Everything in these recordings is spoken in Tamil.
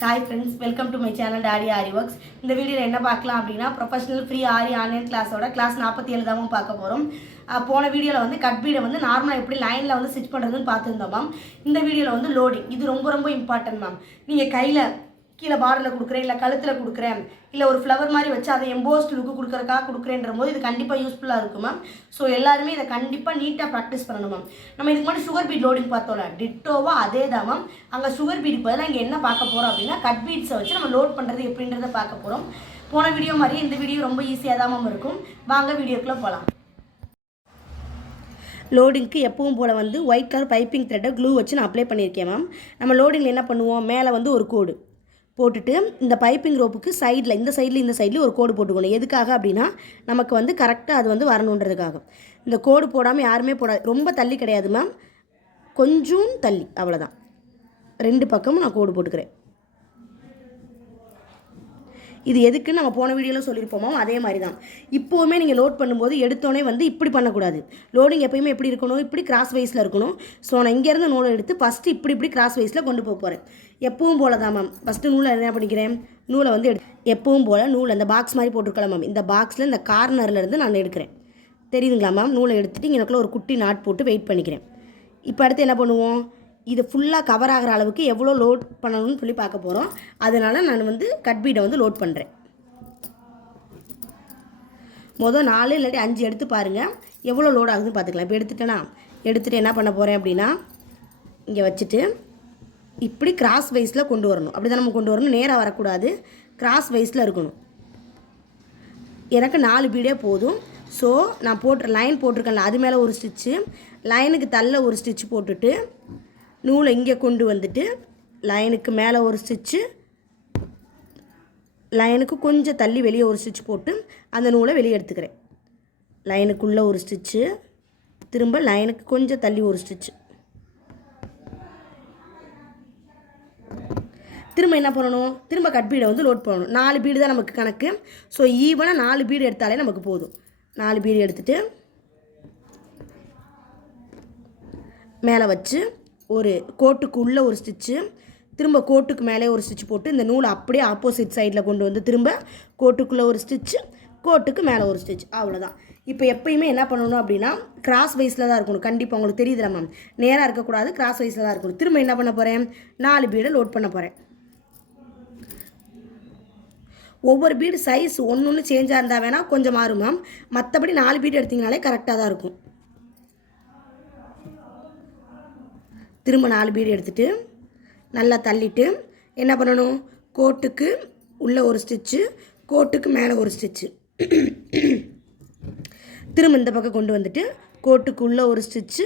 Hi friends welcome to my channel daddy Aari works இந்த வீடியோவில் என்ன பார்க்கலாம் அப்படின்னா ப்ரொஃபஷனல் ஃப்ரீ ஆரி ஆன்லைன் கிளாஸோட கிளாஸ் நாற்பத்தி ஏழு தான் பார்க்க போகிறோம் போன வீடியோவில் வந்து கட் பீடை வந்து நார்மலாக எப்படி லைனில் வந்து ஸ்டிச் பண்ணுறதுன்னு பார்த்துருந்தோம் மேம் இந்த வீடியோவில் வந்து லோடிங் இது ரொம்ப ரொம்ப இம்பார்ட்டன்ட் மேம் நீங்கள் கையில் கீழே பார்டரில் கொடுக்குறேன் இல்லை கழுத்தில் கொடுக்குறேன் இல்லை ஒரு ஃப்ளவர் மாதிரி வச்சு அதை எம்போஸ்ட் லுக்கு கொடுக்குறக்காக கொடுக்குறேன்ற போது இது கண்டிப்பாக யூஸ்ஃபுல்லாக இருக்கும் மேம் ஸோ எல்லாருமே இதை கண்டிப்பாக நீட்டாக ப்ராக்டிஸ் பண்ணணும் மேம் நம்ம இதுக்கு முன்னாடி சுகர் பீட் லோடிங் பார்த்தோம்ல டிட்டோவாக அதே தான் மேம் அங்கே சுகர் பீட் பதிலாக இங்கே என்ன பார்க்க போகிறோம் அப்படின்னா கட் பீட்ஸை வச்சு நம்ம லோட் பண்ணுறது எப்படின்றத பார்க்க போகிறோம் போன வீடியோ மாதிரி இந்த வீடியோ ரொம்ப ஈஸியாக தான் மேம் இருக்கும். வாங்க வீடியோக்குள்ளே போகலாம் லோடிங்க்கு எப்பவும் போல் வந்து ஒயிட் கலர் பைப்பிங் த்ரெட்டை க்ளூ வச்சு நான் அப்ளை பண்ணியிருக்கேன் மேம் நம்ம லோடிங்கில் என்ன பண்ணுவோம்? மேலே வந்து ஒரு கோடு. போட்டுட்டு இந்த பைப்பிங் ரோப்புக்கு சைடில் இந்த சைடில் இந்த சைடில் ஒரு கோடு போட்டுக்கணும். எதுக்காக அப்படின்னா நமக்கு வந்து கரெக்டாக அது வந்து வரணுன்றதுக்காக. இந்த கோடு போடாமல் யாருமே போடாது ரொம்ப தள்ளி கிடையாது மேம் கொஞ்சம் தள்ளி அவ்வளோதான் ரெண்டு பக்கமும் நான் கோடு போட்டுக்கிறேன். இது எதுக்குன்னு நம்ம போன வீடியோவில் சொல்லியிருப்போமோ? அதே மாதிரி தான் இப்போவுமே நீங்கள் லோட் பண்ணும்போது எடுத்தோடனே வந்து இப்படி பண்ணக்கூடாது. லோடிங் எப்பயுமே எப்படி இருக்கணும்? இப்படி கிராஸ் வைஸில் இருக்கணும். ஸோ நான் இங்கேருந்து நூலை எடுத்து ஃபஸ்ட்டு இப்படி இப்படி கிராஸ் வைஸில் கொண்டு போக போகிறேன் எப்பவும் போல தான் மேம் ஃபஸ்ட்டு நூலை என்ன பண்ணிக்கிறேன்? நூலை வந்து எடு எப்பவும் போல் நூல் அந்த பாக்ஸ் மாதிரி போட்டிருக்கலாம் மேம் இந்த பாக்ஸில் இந்த கார்னர்லேருந்து நான் எடுக்கிறேன். தெரியுதுங்களா மேம் நூலை எடுத்துகிட்டு எனக்குள்ள ஒரு குட்டி நாட் போட்டு வெயிட் பண்ணிக்கிறேன். இப்போ அடுத்து என்ன பண்ணுவோம்? இது ஃபுல்லாக கவர் ஆகிற அளவுக்கு எவ்வளோ லோட் பண்ணணும்னு சொல்லி பார்க்க போகிறோம் அதனால் நான் வந்து கட் பீடை வந்து லோட் பண்ணுறேன் மொதல் நாலு இல்லாட்டி அஞ்சு எடுத்து பாருங்கள் எவ்வளோ லோட் ஆகுதுன்னு பார்த்துக்கலாம். இப்போ எடுத்துட்டேன்னா எடுத்துகிட்டு என்ன பண்ண போகிறேன் அப்படின்னா இங்கே வச்சுட்டு இப்படி கிராஸ் வைஸில் கொண்டு வரணும். அப்படி தான் நம்ம கொண்டு வரணும். நேராக வரக்கூடாது. கிராஸ் வைஸில் இருக்கணும். எனக்கு நாலு பீடே போதும். ஸோ நான் போட்டு லைன் போட்டிருக்கேன்ல அது மேலே ஒரு ஸ்டிச்சு லைனுக்கு தள்ள ஒரு ஸ்டிச் போட்டுட்டு நூலை இங்கே கொண்டு வந்துட்டு லைனுக்கு மேலே ஒரு ஸ்டிச்சு லைனுக்கு கொஞ்சம் தள்ளி வெளியே ஒரு ஸ்டிச் போட்டு அந்த நூலை வெளியே எடுத்துக்கிறேன். லைனுக்குள்ளே ஒரு ஸ்டிச்சு திரும்ப லைனுக்கு கொஞ்சம் தள்ளி ஒரு ஸ்டிச்சு. திரும்ப என்ன பண்ணணும்? திரும்ப கட் பீடை வந்து லோட் பண்ணணும். நாலு பீடு தான் நமக்கு கணக்கு. ஸோ ஈவனாக நாலு பீடு எடுத்தாலே நமக்கு போதும். நாலு பீடு எடுத்துகிட்டு மேலே வச்சு ஒரு கோட்டுக்கு உள்ளே ஒரு ஸ்டிச்சு திரும்ப கோட்டுக்கு மேலே ஒரு ஸ்டிச் போட்டு இந்த நூலை அப்படியே ஆப்போசிட் சைடில் கொண்டு வந்து திரும்ப கோட்டுக்குள்ளே ஒரு ஸ்டிச்சு கோட்டுக்கு மேலே ஒரு ஸ்டிச் அவ்வளோதான் இப்போ எப்பயுமே என்ன பண்ணணும் அப்படின்னா கிராஸ் வைஸில் தான் இருக்கணும். கண்டிப்பாக உங்களுக்கு தெரியுதுல மேம் நேராக இருக்கக்கூடாது கிராஸ் வைஸில் தான் இருக்கணும். திரும்ப என்ன பண்ண போகிறேன் நாலு பீடை லோட் பண்ண போகிறேன் ஒவ்வொரு பீடு சைஸ் ஒன்று ஒன்று சேஞ்சாக இருந்தால் வேணால் கொஞ்சம் மாறும் மேம் மற்றபடி நாலு பீடு எடுத்திங்கனாலே கரெக்டாக தான் இருக்கும். திரும்ப நாலு பீடு எடுத்துகிட்டு நல்லா தள்ளிட்டு என்ன பண்ணணும்? கோட்டுக்கு உள்ளே ஒரு ஸ்டிச்சு கோட்டுக்கு மேலே ஒரு ஸ்டிச்சு திரும்ப இந்த பக்கம் கொண்டு வந்துட்டு கோட்டுக்கு உள்ளே ஒரு ஸ்டிச்சு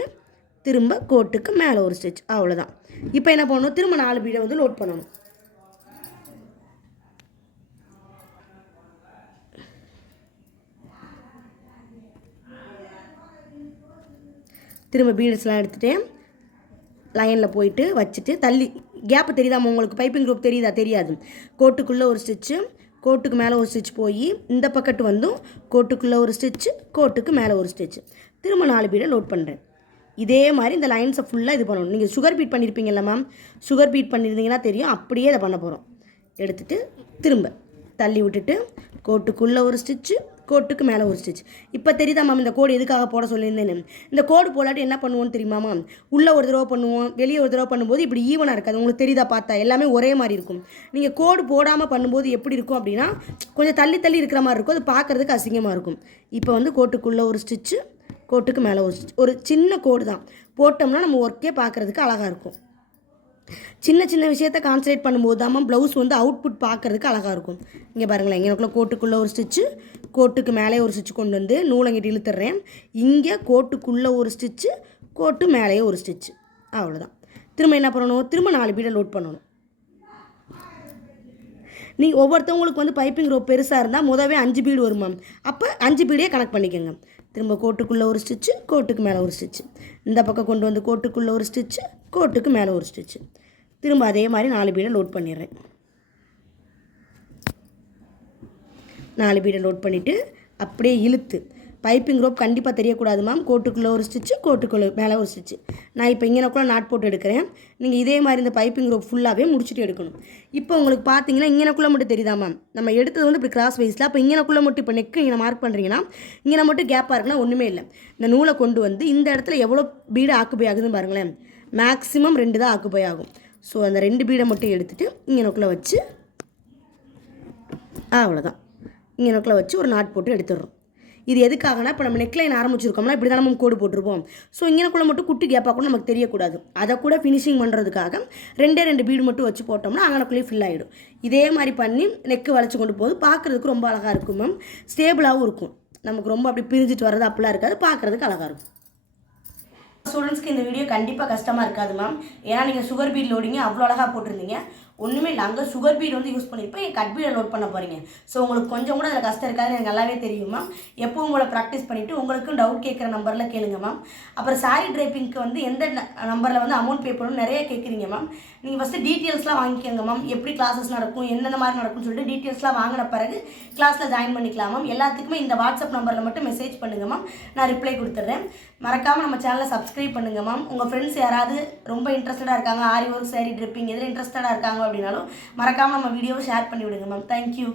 திரும்ப கோட்டுக்கு மேலே ஒரு ஸ்டிச் அவ்வளோதான் இப்போ என்ன பண்ணணும்? திரும்ப நாலு பீடை வந்து லோட் பண்ணணும். திரும்ப பீடஸ்லாம் எடுத்துகிட்டு லைனில் போயிட்டு வச்சுட்டு தள்ளி. கேப்பு தெரியுதாமா உங்களுக்கு? பைப்பிங் குரூப் தெரியுதா? தெரியாது. கோட்டுக்குள்ளே ஒரு ஸ்டிச்சு கோட்டுக்கு மேலே ஒரு ஸ்டிச் போய் இந்த பக்கத்து வந்தும் கோட்டுக்குள்ளே ஒரு ஸ்டிச்சு கோட்டுக்கு மேலே ஒரு ஸ்டிச்சு திரும்ப நாலு பீடை லோட் பண்ணுறேன் இதே மாதிரி இந்த லைன்ஸை ஃபுல்லாக இது பண்ணணும். நீங்கள் சுகர் பீட் பண்ணியிருப்பீங்கல்ல மேம் சுகர் பீட் பண்ணியிருந்தீங்கன்னா தெரியும். அப்படியே இதை பண்ண போகிறோம் எடுத்துகிட்டு திரும்ப தள்ளி விட்டுட்டு கோட்டுக்குள்ளே ஒரு ஸ்டிச்சு கோட்டுக்கு மேலே ஒரு ஸ்டிச் இப்போ தெரியுதா மேம் இந்த கோடு எதுக்காக போட சொல்லியிருந்தேன்னு? இந்த கோடு போலாட்டி என்ன பண்ணுவோன்னு தெரியுமாமா உள்ளே ஒரு தடவை பண்ணுவோம் வெளியே ஒரு தடவை பண்ணும்போது இப்படி ஈவனாக இருக்காது. உங்களுக்கு தெரியுதா பார்த்தா? எல்லாமே ஒரே மாதிரி இருக்கும். நீங்கள் கோடு போடாமல் பண்ணும்போது எப்படி இருக்கும் அப்படின்னா கொஞ்சம் தள்ளி தள்ளி இருக்கிற மாதிரி இருக்கும். அது பார்க்குறதுக்கு அசிங்கமாக இருக்கும். இப்போ வந்து கோட்டுக்குள்ளே ஒரு ஸ்டிச்சு கோட்டுக்கு மேலே ஒரு ஸ்டிச் ஒரு சின்ன கோடு தான். போட்டோம்னா நம்ம ஒர்க்கே பார்க்குறதுக்கு அழகாக இருக்கும். சின்ன சின்ன விஷயத்த கான்சன்ட்ரேட் பண்ணும்போது தான் ப்ளவுஸ் வந்து அவுட்புட் பார்க்குறதுக்கு அழகாக இருக்கும். இங்கே பாருங்களேன் இங்கேக்குள்ள கோட்டுக்குள்ளே ஒரு ஸ்டிச்சு கோட்டுக்கு மேலே ஒரு ஸ்டிச் கொண்டு வந்து நூலங்கிட்டு இழுத்துறேன். இங்கே கோட்டுக்குள்ளே ஒரு ஸ்டிச்சு கோட்டு மேலேயே ஒரு ஸ்டிச்சு அவ்வளோதான் திரும்ப என்ன பண்ணணும்? திரும்ப நாலு பீடை லோட் பண்ணணும். நீ ஒவ்வொருத்தவங்களுக்கு வந்து பைப்பிங் ரோப் பெருசாக இருந்தால் முதவே அஞ்சு பீடு வரும் மேம் அப்போ அஞ்சு பீடே கனெக்ட் பண்ணிக்கோங்க. திரும்ப கோட்டுக்குள்ளே ஒரு ஸ்டிச்சு கோட்டுக்கு மேலே ஒரு ஸ்டிச்சு இந்த பக்கம் கொண்டு வந்து கோட்டுக்குள்ளே ஒரு ஸ்டிச்சு கோட்டுக்கு மேலே ஒரு ஸ்டிச்சு திரும்ப அதே மாதிரி நாலு பீடை லோட் பண்ணிடுறேன். நாலு பீடை லோட் பண்ணிவிட்டு அப்படியே இழுத்து பைப்பிங் ரோப் கண்டிப்பாக தெரியக்கூடாது மேம் கோட்டுக்குள்ளே ஒரு ஸ்டிச்சு கோட்டுக்குள்ளே மேலே ஒரு ஸ்டிச்சு நான் இப்போ இங்கனக்குள்ளே நாட் போட்டு எடுக்கிறேன். நீங்கள் இதே மாதிரி இந்த பைப்பிங் ரோப் ஃபுல்லாகவே முடிச்சுட்டு எடுக்கணும். இப்போ உங்களுக்கு பார்த்தீங்கன்னா இங்கனக்குள்ளே மட்டும் தெரியுதா மேம் நம்ம எடுத்தது வந்து இப்படி கிராஸ் வைஸில் அப்போ இங்கேனக்குள்ளே மட்டும் இப்போ நெக்கு இங்கே மார்க் பண்ணுறீங்கன்னா இங்கே மட்டும் கேப்பாக இருக்குன்னா ஒன்றுமே இல்லை. இந்த நூலை கொண்டு வந்து இந்த இடத்துல எவ்வளோ பீடு ஆக்குப்பை ஆகுதுன்னு பாருங்களேன். மேக்ஸிமம் ரெண்டு தான் ஆக்குப்பை ஆகும். ஸோ அந்த ரெண்டு பீடை மட்டும் எடுத்துகிட்டு இங்கேனக்குள்ளே வச்சு அவ்வளோதான் இங்கே நோக்கில் வச்சு ஒரு நாட் போட்டு எடுத்துடுறோம். இது எதுக்காகனா இப்போ நம்ம நெக்லைன் ஆரம்பிச்சிருக்கோம்னா இப்படி தான் நம்ம கோடு போட்டிருப்போம். ஸோ இங்கேனக்குள்ளே மட்டும் குட்டி கேப்பாக கூட நமக்கு தெரியக்கூடாது. அதை கூட ஃபினிஷிங் பண்ணுறதுக்காக ரெண்டே ரெண்டு பீடு மட்டும் வச்சு போட்டோம்னா அங்கனக்குள்ளேயே ஃபில் ஆகிடும் இதே மாதிரி பண்ணி நெக்கு வளைச்சி கொண்டு போது பார்க்குறதுக்கு ரொம்ப அழகாக இருக்கும் மேம் ஸ்டேபிளாகவும் இருக்கும். நமக்கு ரொம்ப அப்படி பிரிஞ்சுட்டு வர்றது அப்படிலாம் இருக்காது பார்க்குறதுக்கு அழகாக இருக்கும். ஸ்டூடெண்ட்ஸ்க்கு இந்த வீடியோ கண்டிப்பாக கஷ்டமாக இருக்காது மேம் ஏன்னா நீங்கள் சுகர் பீட் லோடிங்க அவ்வளோ அழகாக போட்டிருந்தீங்க. ஒன்றுமே இல்லை. அங்கே சுகர் பீட் வந்து யூஸ் பண்ணியிருப்பேன் என் கட் பீடை பண்ண போகிறீங்க ஸோ உங்களுக்கு கொஞ்சம் கூட அதில் கஷ்டம் இருக்காது எனக்கு நல்லாவே தெரியும் மேம் எப்போ உங்களை ப்ராக்டிஸ் பண்ணிவிட்டு உங்களுக்கும் டவுட் கேட்குற நம்பரில் கேளுங்க மேம் அப்புறம் சாரி ட்ரைப்பிங்க்கு வந்து எந்த நம்பரில் வந்து அமௌண்ட் பே பண்ணணும் நிறைய கேட்குறீங்க மேம் நீங்கள் ஃபஸ்ட்டு டீட்டெயில்ஸ்லாம் வாங்கிக்கோங்க மேம் எப்படி கிளாஸஸ் நடக்கும் எந்தெந்த மாதிரி நடக்கும்னு சொல்லிட்டு டீட்டெயில்ஸ்லாம் வாங்கின பிறகு கிளாஸில் ஜாயின் பண்ணிக்கலாம் மேம் எல்லாத்துக்குமே இந்த வாட்ஸ்அப் நம்பரில் மட்டும் மெசேஜ் பண்ணுங்கள் மேம் நான் ரிப்ளை கொடுத்துட்றேன். மறக்காமல் நம்ம சேனலை சப்ஸ்கிரைப் பண்ணுங்கள் மேம் உங்கள் ஃப்ரெண்ட்ஸ் யாராவது ரொம்ப இன்ட்ரெஸ்டடாக இருக்காங்க ஆரி ஒர்க் சாரி ட்ரிப்பிங் எதில் இன்ட்ரெஸ்டடாக இருக்காங்க அப்படின்னாலும் மறக்காமல் நம்ம வீடியோவை ஷேர் பண்ணி விடுங்க மேம் தேங்க்யூ